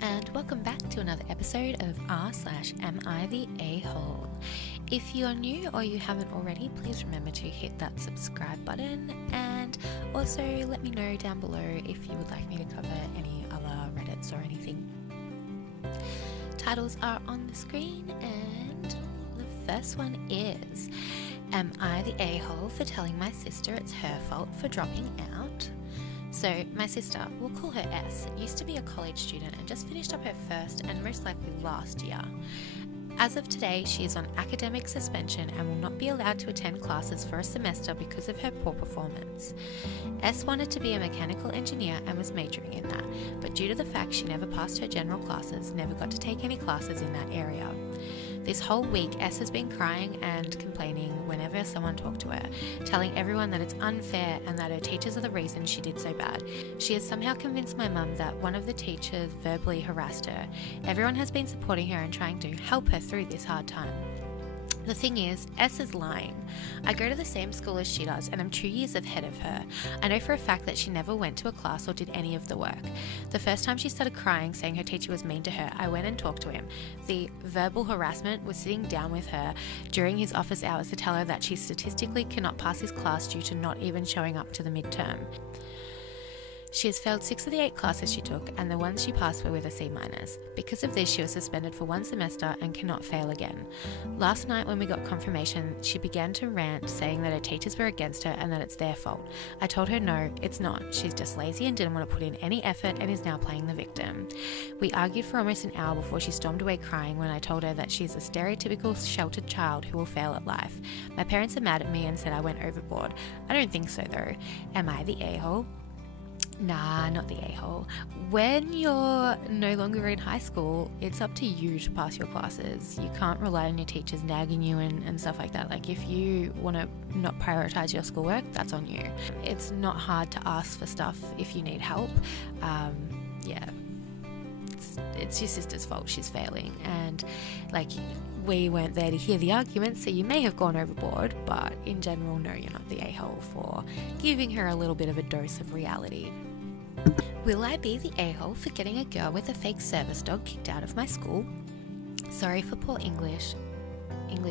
and welcome back to another episode of r/Am I the A-hole. If you're new or you haven't already, please remember to hit that subscribe button, and also let me know down below if you would like me to cover any other Reddits or anything. Titles are on the screen, and the first one is, am I the a-hole for telling my sister it's her fault for dropping out? So my sister, we'll call her S, used to be a college student and just finished up her first and most likely last year. As of today, she is on academic suspension and will not be allowed to attend classes for a semester because of her poor performance. S wanted to be a mechanical engineer and was majoring in that, but due to the fact she never passed her general classes, never got to take any classes in that area. This whole week, S has been crying and complaining whenever someone talked to her, telling everyone that it's unfair and that her teachers are the reason she did so bad. She has somehow convinced my mum that one of the teachers verbally harassed her. Everyone has been supporting her and trying to help her through this hard time. The thing is, S is lying. I go to the same school as she does and I'm 2 years ahead of her. I know for a fact that she never went to a class or did any of the work. The first time she started crying saying her teacher was mean to her, I went and talked to him. The verbal harassment was sitting down with her during his office hours to tell her that she statistically cannot pass his class due to not even showing up to the midterm. She has failed 6 of the 8 classes she took, and the ones she passed were with a C-. Because of this, she was suspended for 1 semester and cannot fail again. Last night when we got confirmation, she began to rant, saying that her teachers were against her and that it's their fault. I told her no, it's not. She's just lazy and didn't want to put in any effort and is now playing the victim. We argued for almost an hour before she stormed away crying when I told her that she's a stereotypical sheltered child who will fail at life. My parents are mad at me and said I went overboard. I don't think so though. Am I the a-hole? Nah, not the a-hole. When you're no longer in high school, it's up to you to pass your classes. You can't rely on your teachers nagging you and stuff like that. Like, if you want to not prioritize your schoolwork, that's on you. It's not hard to ask for stuff if you need help. It's your sister's fault she's failing, and like, we weren't there to hear the arguments, so you may have gone overboard, but in general, no, you're not the a-hole for giving her a little bit of a dose of reality. Will I be the a-hole for getting a girl with a fake service dog kicked out of my school? Sorry for poor English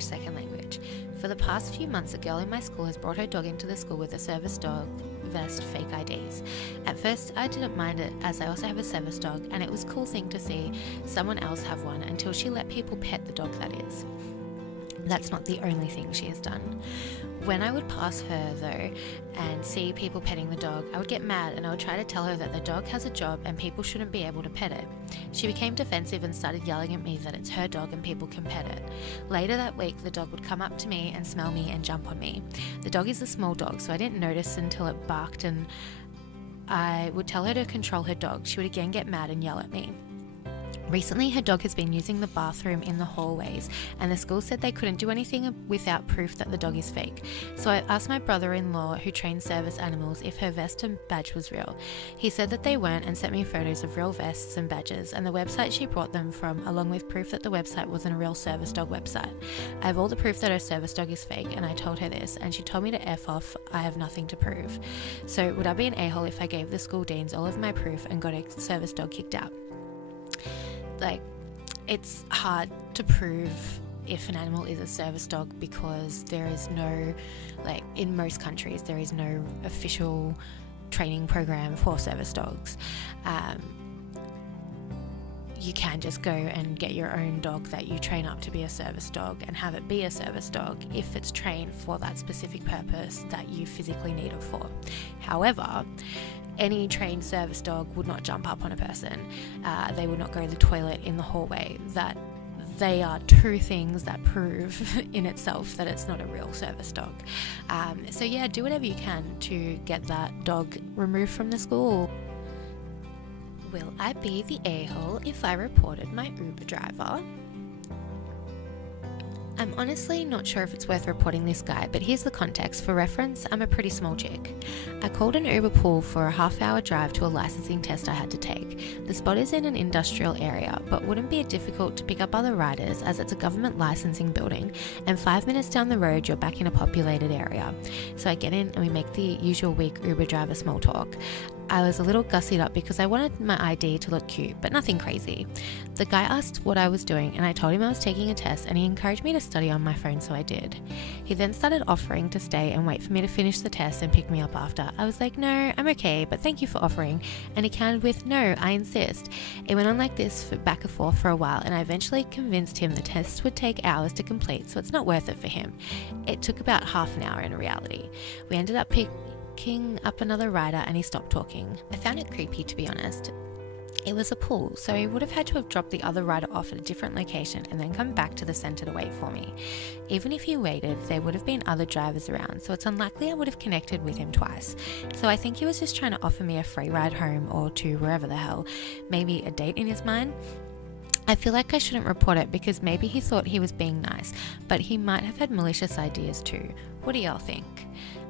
second language. For the past few months, a girl in my school has brought her dog into the school with a service dog vest, fake IDs. At first, I didn't mind it as I also have a service dog, and it was a cool thing to see someone else have one until she let people pet the dog, that is. That's not the only thing she has done. When I would pass her though and see people petting the dog, I would get mad and I would try to tell her that the dog has a job and people shouldn't be able to pet it. She became defensive and started yelling at me that it's her dog and people can pet it. Later that week, the dog would come up to me and smell me and jump on me. The dog is a small dog, so I didn't notice until it barked, and I would tell her to control her dog. She would again get mad and yell at me. Recently, her dog has been using the bathroom in the hallways, and the school said they couldn't do anything without proof that the dog is fake. So I asked my brother-in-law, who trains service animals, if her vest and badge was real. He said that they weren't and sent me photos of real vests and badges and the website she brought them from, along with proof that the website wasn't a real service dog website. I have all the proof that her service dog is fake, and I told her this, and she told me to F off. I have nothing to prove. So would I be an a-hole if I gave the school deans all of my proof and got a service dog kicked out? Like, it's hard to prove if an animal is a service dog because there is no, like, in most countries, there is no official training program for service dogs. You can just go and get your own dog that you train up to be a service dog and have it be a service dog if it's trained for that specific purpose that you physically need it for. However, any trained service dog would not jump up on a person. They would not go to the toilet in the hallway. That they are two things that prove in itself that it's not a real service dog. So yeah, do whatever you can to get that dog removed from the school. Will I be the a-hole if I reported my Uber driver? I'm honestly not sure if it's worth reporting this guy, but here's the context. For reference, I'm a pretty small chick. I called an Uber pool for a half-hour drive to a licensing test I had to take. The spot is in an industrial area, but wouldn't be difficult to pick up other riders as it's a government licensing building, and 5 minutes down the road you're back in a populated area. So I get in and we make the usual week Uber driver small talk. I was a little gussied up because I wanted my ID to look cute, but nothing crazy. The guy asked what I was doing and I told him I was taking a test, and he encouraged me to study on my phone, so I did. He then started offering to stay and wait for me to finish the test and pick me up after. I was like, no, I'm okay, but thank you for offering. And he countered with, no, I insist. It went on like this back and forth for a while, and I eventually convinced him the test would take hours to complete, so it's not worth it for him. It took about half an hour in reality. We ended up picking up another rider and he stopped talking. I found it creepy, to be honest. It was a pool, so he would have had to have dropped the other rider off at a different location and then come back to the centre to wait for me. Even if he waited, there would have been other drivers around, so it's unlikely I would have connected with him twice. So I think he was just trying to offer me a free ride home or to wherever the hell, maybe a date in his mind. I feel like I shouldn't report it because maybe he thought he was being nice, but he might have had malicious ideas too. What do y'all think?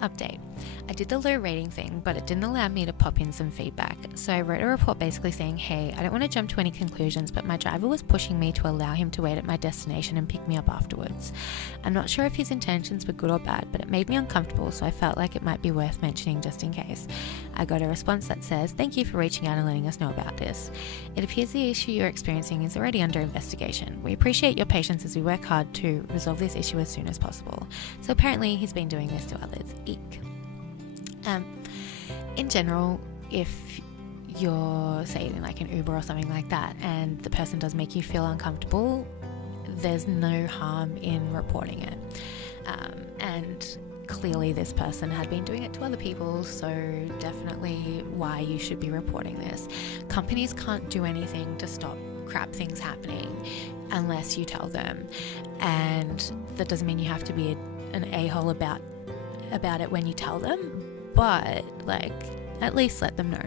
Update. I did the low rating thing, but it didn't allow me to pop in some feedback. So I wrote a report basically saying, hey, I don't want to jump to any conclusions, but my driver was pushing me to allow him to wait at my destination and pick me up afterwards. I'm not sure if his intentions were good or bad, but it made me uncomfortable, so I felt like it might be worth mentioning just in case. I got a response that says, thank you for reaching out and letting us know about this. It appears the issue you're experiencing is already under investigation. We appreciate your patience as we work hard to resolve this issue as soon as possible. So apparently he's been doing this to others. Eek. In general, if you're, say, in like an Uber or something like that, and the person does make you feel uncomfortable, there's no harm in reporting it. And clearly this person had been doing it to other people, so definitely why you should be reporting this. Companies can't do anything to stop crap things happening unless you tell them, and that doesn't mean you have to be an a-hole about it when you tell them, but like at least let them know.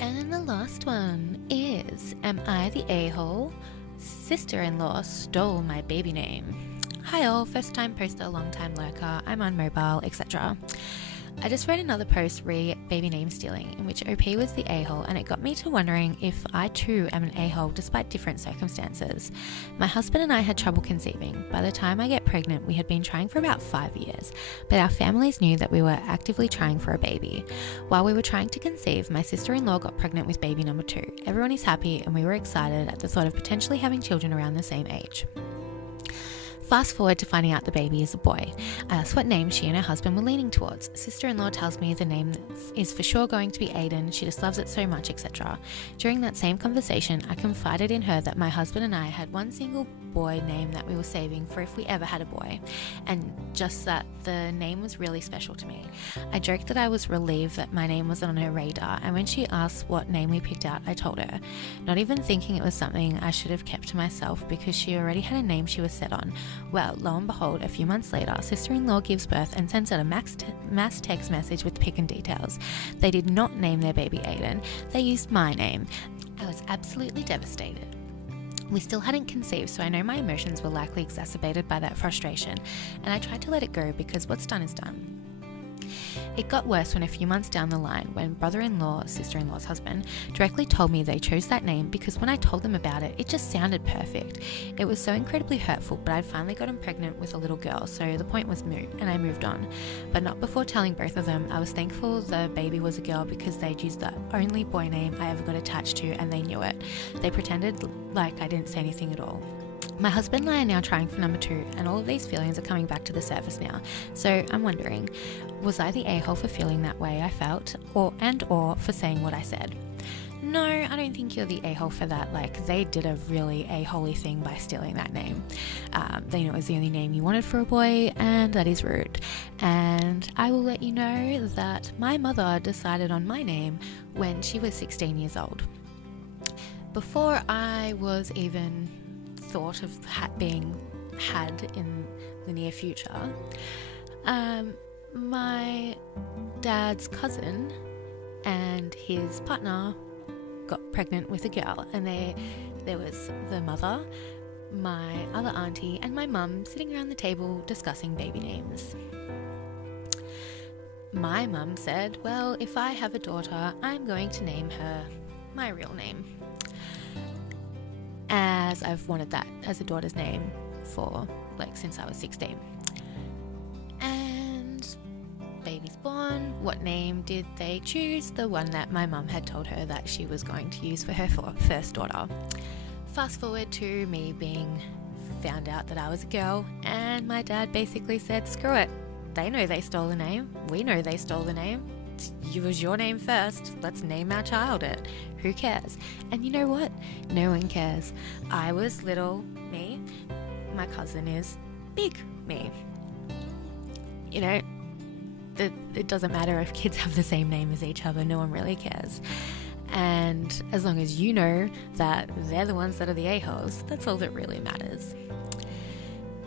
And then the last one is, am I the a-hole? Sister-in-law stole my baby name. Hi all, first time poster, long time lurker, I'm on mobile, etc. I just read another post re baby name stealing in which OP was the a-hole, and it got me to wondering if I too am an a-hole despite different circumstances. My husband and I had trouble conceiving. By the time I get pregnant, we had been trying for about 5 years, but our families knew that we were actively trying for a baby. While we were trying to conceive, my sister-in-law got pregnant with baby number 2. Everyone is happy and we were excited at the thought of potentially having children around the same age. Fast forward to finding out the baby is a boy. I asked what name she and her husband were leaning towards. Sister-in-law tells me the name is for sure going to be Aiden, she just loves it so much, etc. During that same conversation, I confided in her that my husband and I had one single boy name that we were saving for if we ever had a boy, and just that the name was really special to me. I joked that I was relieved that my name wasn't on her radar, and when she asked what name we picked out, I told her, not even thinking it was something I should have kept to myself because she already had a name she was set on. Well, lo and behold, a few months later, sister-in-law gives birth and sends out a mass text message with pic and details. They did not name their baby Aiden, they used my name. I was absolutely devastated. We still hadn't conceived, so I know my emotions were likely exacerbated by that frustration, and I tried to let it go because what's done is done. It got worse when a few months down the line, when brother-in-law, sister-in-law's husband, directly told me they chose that name because when I told them about it, it just sounded perfect. It was so incredibly hurtful, but I'd finally gotten pregnant with a little girl, so the point was moot, and I moved on. But not before telling both of them. I was thankful the baby was a girl because they'd used the only boy name I ever got attached to, and they knew it. They pretended like I didn't say anything at all. My husband and I are now trying for number 2, and all of these feelings are coming back to the surface now. So I'm wondering, was I the a-hole for feeling that way I felt, or for saying what I said? No, I don't think you're the a-hole for that. Like, they did a really a-holy thing by stealing that name. They knew it was the only name you wanted for a boy, and that is rude. And I will let you know that my mother decided on my name when she was 16 years old. Before I was even thought of being had in the near future, my dad's cousin and his partner got pregnant with a girl, and there was the mother, my other auntie, and my mum sitting around the table discussing baby names. My mum said, well, if I have a daughter, I'm going to name her my real name, as I've wanted that as a daughter's name for since I was 16. And baby's born, what name did they choose? The one that my mum had told her that she was going to use for her first daughter. Fast forward to me being found out that I was a girl, and my dad basically said, screw it. They know they stole the name. We know they stole the name. It was your name first. Let's name our child it. Who cares? And you know what? No one cares. I was little me. My cousin is big me. You know, it doesn't matter if kids have the same name as each other. No one really cares. And as long as you know that they're the ones that are the a-holes, that's all that really matters.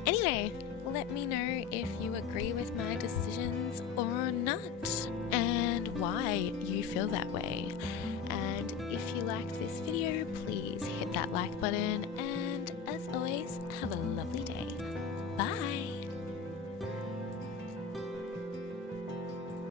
Anyway, let me know if you agree with my decisions or not, and why you feel that way. And if you liked this video, please hit that like button, and as always, have a lovely day.